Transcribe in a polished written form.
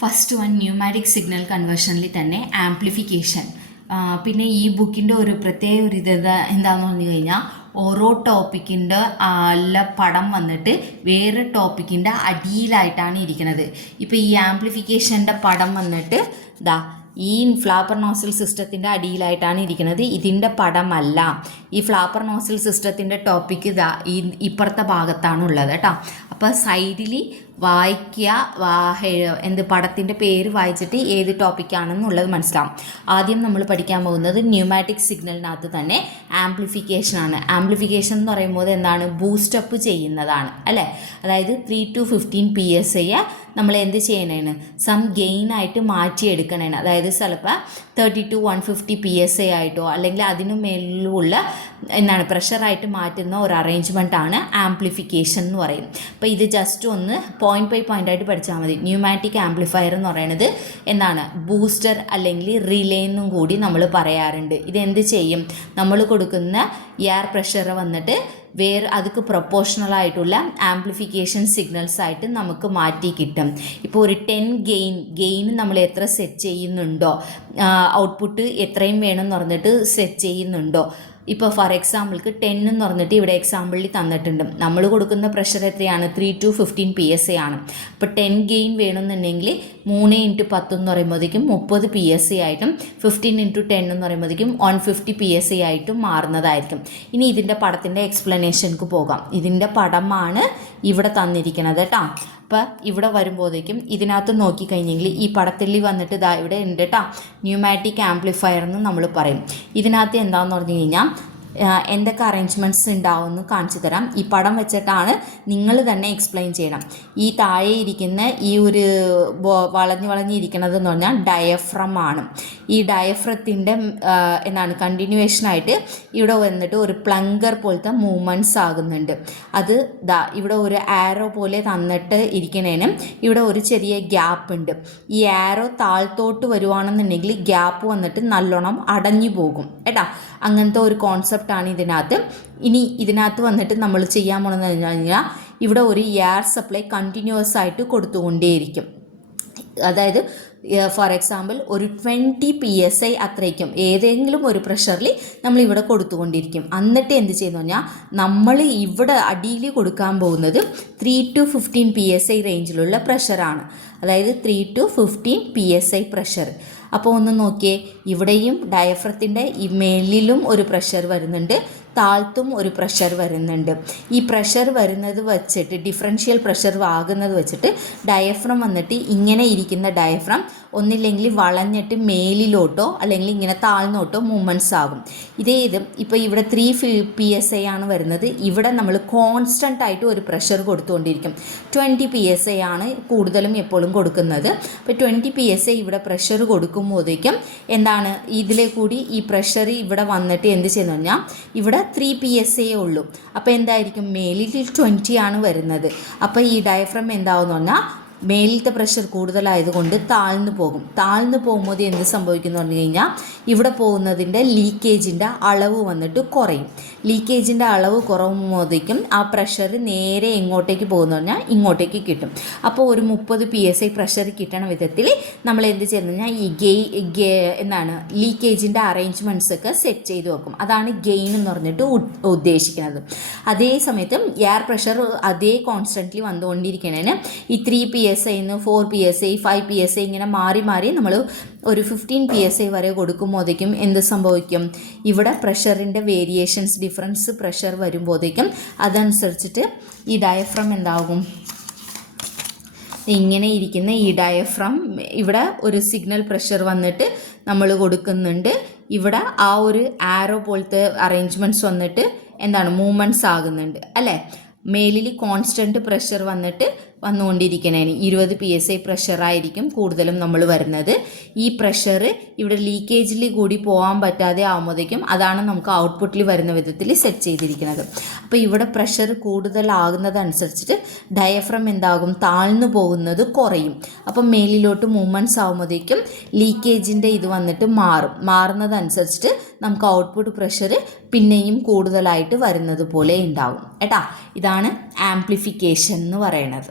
First one pneumatic signal കൺവേർഷനിൽ തന്നെ amplification. പിന്നെ ഈ ബുക്കിൻ്റെ ഒരു പ്രത്യേക ഒരു ഇത് എന്താണെന്ന് പറഞ്ഞു കഴിഞ്ഞാൽ ഓരോ ടോപ്പിക്കിൻ്റെ പടം വന്നിട്ട് വേറെ ടോപ്പിക്കിൻ്റെ അടിയിലായിട്ടാണ് ഇരിക്കുന്നത്. ഇപ്പോൾ ഈ ആംപ്ലിഫിക്കേഷൻ്റെ പടം വന്നിട്ട് ഈ ഫ്ലാപ്പർ നോസിൽ സിസ്റ്റത്തിൻ്റെ അടിയിലായിട്ടാണ് ഇരിക്കുന്നത്. ഇതിൻ്റെ പടമല്ല. ഈ ഫ്ലാപ്പർ നോസിൽ സിസ്റ്റത്തിൻ്റെ ടോപ്പിക്ക് ഇപ്പുറത്തെ ഭാഗത്താണ് ഉള്ളത് കേട്ടോ. അപ്പോൾ സൈഡിൽ വായിക്കുക, പടത്തിൻ്റെ പേര് വായിച്ചിട്ട് ഏത് ടോപ്പിക്കാണെന്നുള്ളത് മനസ്സിലാവും. ആദ്യം നമ്മൾ പഠിക്കാൻ പോകുന്നത് ന്യൂമാറ്റിക് സിഗ്നലിനകത്ത് തന്നെ ആംപ്ലിഫിക്കേഷനാണ്. ആംപ്ലിഫിക്കേഷൻ എന്ന് പറയുമ്പോൾ എന്താണ്? ബൂസ്റ്റപ്പ് ചെയ്യുന്നതാണ് അല്ലേ. അതായത് 3 to 15 PSI നമ്മൾ എന്ത് ചെയ്യണേണ്? സം ഗെയിനായിട്ട് മാറ്റിയെടുക്കണേണ്. അതായത് ചിലപ്പോൾ 30 to 150 PSI ആയിട്ടോ അല്ലെങ്കിൽ അതിനു മേലുള്ള പ്രഷറായിട്ട് മാറ്റുന്ന ഒരു അറേഞ്ച്മെൻറ്റാണ് ആംപ്ലിഫിക്കേഷൻ എന്ന് പറയും. അപ്പോൾ ഇത് ജസ്റ്റ് ഒന്ന് പോയിന്റ് ബൈ പോയിന്റ് ആയിട്ട് പഠിച്ചാൽ മതി. ന്യൂമാറ്റിക് ആംപ്ലിഫയർ എന്ന് പറയുന്നത് ബൂസ്റ്റർ അല്ലെങ്കിൽ റിലേ എന്നും കൂടി നമ്മൾ പറയാറുണ്ട്. ഇതെന്ത് ചെയ്യും? നമ്മൾ കൊടുക്കുന്ന എയർ പ്രഷർ വന്നിട്ട് അതുക്ക് പ്രൊപ്പോർഷണലായിട്ടുള്ള ആംപ്ലിഫിക്കേഷൻ സിഗ്നൽസ് ആയിട്ട് നമുക്ക് മാറ്റി കിട്ടും. ഇപ്പോൾ ഒരു 10 ഗെയിൻ നമ്മൾ എത്ര സെറ്റ് ചെയ്യുന്നുണ്ടോ, ഔട്ട്പുട്ട് എത്രയും വേണമെന്ന് പറഞ്ഞിട്ട് സെറ്റ് ചെയ്യുന്നുണ്ടോ. ഇപ്പോൾ ഫോർ എക്സാമ്പിൾക്ക് 10 എന്ന് പറഞ്ഞിട്ട് ഇവിടെ എക്സാമ്പിളിൽ തന്നിട്ടുണ്ട്. നമ്മൾ കൊടുക്കുന്ന പ്രഷർ എത്രയാണ്? 3 to 15 PSI ആണ്. അപ്പോൾ 10 ഗെയിൻ വേണമെന്നുണ്ടെങ്കിൽ 3 into 10 എന്ന് പറയുമ്പോഴത്തേക്കും 30 PSI ആയിട്ടും 15 into 10 എന്ന് പറയുമ്പോഴത്തേക്കും 150 PSI ആയിട്ടും മാറുന്നതായിരിക്കും. ഇനി ഇതിൻ്റെ പടത്തിൻ്റെ എക്സ്പ്ലനേഷൻക്ക് പോകാം. ഇതിൻ്റെ പടമാണ് ഇവിടെ തന്നിരിക്കുന്നത് കേട്ടോ. അപ്പോൾ ഇവിടെ വരുമ്പോഴത്തേക്കും ഇതിനകത്ത് നോക്കിക്കഴിഞ്ഞെങ്കിൽ ഈ പടത്തിൽ വന്നിട്ട് ഇവിടെ ഉണ്ട് കേട്ടോ, ന്യൂമാറ്റിക് ആംപ്ലിഫയർ എന്ന് നമ്മൾ പറയും. ഇതിനകത്ത് എന്താണെന്ന് പറഞ്ഞു കഴിഞ്ഞാൽ എന്തൊക്കെ അറേഞ്ച്മെൻറ്റ്സ് ഉണ്ടാവുമെന്ന് കാണിച്ചു തരാം. ഈ പടം വെച്ചിട്ടാണ് നിങ്ങൾ തന്നെ എക്സ്പ്ലെയിൻ ചെയ്യണം. ഈ താഴെ ഇരിക്കുന്ന ഈ ഒരു വളഞ്ഞിരിക്കുന്നതെന്ന് പറഞ്ഞാൽ ഡയഫ്രം ആണ്. ഈ ഡയഫ്രത്തിൻ്റെ കണ്ടിന്യൂവേഷനായിട്ട് ഇവിടെ വന്നിട്ട് ഒരു പ്ലങ്കർ പോലത്തെ മൂവ്മെൻറ്റ്സ് ആകുന്നുണ്ട്. അത് ഇവിടെ ഒരു ആരോ പോലെ തന്നിട്ട് ഇരിക്കുന്നതിനും ഇവിടെ ഒരു ചെറിയ ഗ്യാപ്പ് ഉണ്ട്. ഈ ആരോ താഴത്തോട്ട് വരുവാണെന്നുണ്ടെങ്കിൽ ഗ്യാപ്പ് വന്നിട്ട് നല്ലോണം അടഞ്ഞു പോകും കേട്ടോ. അങ്ങനത്തെ ഒരു കോൺസെപ്റ്റാണ് ഇതിനകത്ത്. ഇനി ഇതിനകത്ത് വന്നിട്ട് നമ്മൾ ചെയ്യാൻ പോകണമെന്ന് പറഞ്ഞു കഴിഞ്ഞാൽ ഇവിടെ ഒരു എയർ സപ്ലൈ കണ്ടിന്യൂസ് ആയിട്ട് കൊടുത്തുകൊണ്ടേയിരിക്കും. അതായത് ഫോർ എക്സാമ്പിൾ ഒരു 20 PSI അത്രയ്ക്കും ഏതെങ്കിലും ഒരു പ്രഷറിൽ നമ്മൾ ഇവിടെ കൊടുത്തുകൊണ്ടിരിക്കും. എന്നിട്ട് എന്ത് ചെയ്യുന്നു പറഞ്ഞാൽ നമ്മൾ ഇവിടെ അടിയിൽ കൊടുക്കാൻ പോകുന്നത് 3 to 15 PSI റേഞ്ചിലുള്ള പ്രഷറാണ്. അതായത് 3 to 15 PSI പ്രഷർ. അപ്പോൾ ഒന്ന് നോക്കിയേ, ഇവിടെയും ഡയഫ്രത്തിൻ്റെ ഈ മേലിലും ഒരു പ്രഷർ വരുന്നുണ്ട്, താഴ്ത്തും ഒരു പ്രഷർ വരുന്നുണ്ട്. ഈ പ്രഷർ വരുന്നത് വെച്ചിട്ട് ഡിഫറൻഷ്യൽ പ്രഷർ ആകുന്നത് വെച്ചിട്ട് ഡയഫ്രം വന്നിട്ട് ഇങ്ങനെ ഇരിക്കുന്ന ഡയഫ്രം ഒന്നില്ലെങ്കിൽ വളഞ്ഞിട്ട് മേലിലോട്ടോ അല്ലെങ്കിൽ ഇങ്ങനെ താഴ്ന്നോട്ടോ മൂവ്മെൻറ്റ്സ് ആകും. ഇപ്പോൾ ഇവിടെ 3 PSI ആണ് വരുന്നത്. ഇവിടെ നമ്മൾ കോൺസ്റ്റൻ്റ് ആയിട്ട് ഒരു പ്രഷർ കൊടുത്തുകൊണ്ടിരിക്കും. 20 PSI ആണ് കൂടുതലും എപ്പോഴും കൊടുക്കുന്നത്. അപ്പോൾ 20 PSI ഇവിടെ പ്രഷർ കൊടുക്കുമ്പോഴേക്കും ഇതിലെ കൂടി ഈ പ്രഷർ ഇവിടെ വന്നിട്ട് എന്ത് ചെയ്യുന്നു പറഞ്ഞാൽ ഇവിടെ 3 PSI ഉള്ളൂ. അപ്പോൾ എന്തായിരിക്കും? മേലിൽ 20 ആണ് വരുന്നത്. അപ്പോൾ ഈ ഡയഫ്രം എന്താവുമെന്ന് പറഞ്ഞാൽ മേലിലത്തെ പ്രഷർ കൂടുതലായതുകൊണ്ട് താഴ്ന്നു പോകും. താഴ്ന്നു പോകുമ്പോൾ എന്ത് സംഭവിക്കുന്നു പറഞ്ഞു കഴിഞ്ഞാൽ ഇവിടെ പോകുന്നതിൻ്റെ ലീക്കേജിൻ്റെ അളവ് വന്നിട്ട് കുറയും. ലീക്കേജിൻ്റെ അളവ് കുറയുമ്പോഴേക്കും ആ പ്രഷർ നേരെ എങ്ങോട്ടേക്ക് പോകുന്നു പറഞ്ഞാൽ ഇങ്ങോട്ടേക്ക് കിട്ടും. അപ്പോൾ ഒരു 30 PSI പ്രഷർ കിട്ടണ വിധത്തിൽ നമ്മൾ എന്ത് ചെയ്യുന്നു കഴിഞ്ഞാൽ ഈ ലീക്കേജിൻ്റെ അറേഞ്ച്മെൻറ്റ്സ് ഒക്കെ സെറ്റ് ചെയ്ത് വെക്കും. അതാണ് ഗെയിൻ എന്ന് പറഞ്ഞിട്ട് ഉദ്ദേശിക്കുന്നത്. അതേ സമയത്തും എയർ പ്രഷർ അതേ കോൺസ്റ്റൻ്റ്ലി വന്നുകൊണ്ടിരിക്കുന്നതിന് ഈ 3 PSI 4 PSI 5 PSI ഇങ്ങനെ മാറി നമ്മൾ ഒരു 15 PSI വരെ കൊടുക്കുമ്പോഴേക്കും എന്ത് സംഭവിക്കും? ഇവിടെ പ്രഷറിൻ്റെ വേരിയേഷൻസ് ഡിഫറൻസ് പ്രഷർ വരുമ്പോഴേക്കും അതനുസരിച്ചിട്ട് ഈ ഡയഫ്രം എന്താകും? ഇങ്ങനെ ഇരിക്കുന്ന ഈ ഡയഫ്രം ഇവിടെ ഒരു സിഗ്നൽ പ്രഷർ വന്നിട്ട് നമ്മൾ കൊടുക്കുന്നുണ്ട്. ഇവിടെ ആ ഒരു ആരോ പോലത്തെ അറേഞ്ച്മെൻറ്റ്സ് വന്നിട്ട് മൂവ്മെൻറ്റ്സ് ആകുന്നുണ്ട് അല്ലേ. മേലിൽ കോൺസ്റ്റൻറ്റ് പ്രഷർ വന്നുകൊണ്ടിരിക്കുന്നതിന് 20 PSI പ്രഷറായിരിക്കും കൂടുതലും നമ്മൾ വരുന്നത്. ഈ പ്രഷർ ഇവിടെ ലീക്കേജിൽ കൂടി പോകാൻ പറ്റാതെ ആകുമ്പോഴേക്കും അതാണ് നമുക്ക് ഔട്ട്പുട്ടിൽ വരുന്ന വിധത്തിൽ സെറ്റ് ചെയ്തിരിക്കുന്നത്. അപ്പോൾ ഇവിടെ പ്രഷർ കൂടുതലാകുന്നതനുസരിച്ചിട്ട് ഡയഫ്രം താഴ്ന്നു പോകുന്നത് കുറയും. അപ്പം മേലിലോട്ട് മൂവ്മെൻറ്റ്സ് ആകുമ്പോഴേക്കും ലീക്കേജിൻ്റെ ഇത് വന്നിട്ട് മാറുന്നതനുസരിച്ചിട്ട് നമുക്ക് ഔട്ട്പുട്ട് പ്രഷർ പിന്നെയും കൂടുതലായിട്ട് വരുന്നത് പോലെ ഉണ്ടാകും കേട്ടോ. ഇതാണ് ആംപ്ലിഫിക്കേഷൻ എന്ന് പറയുന്നത്.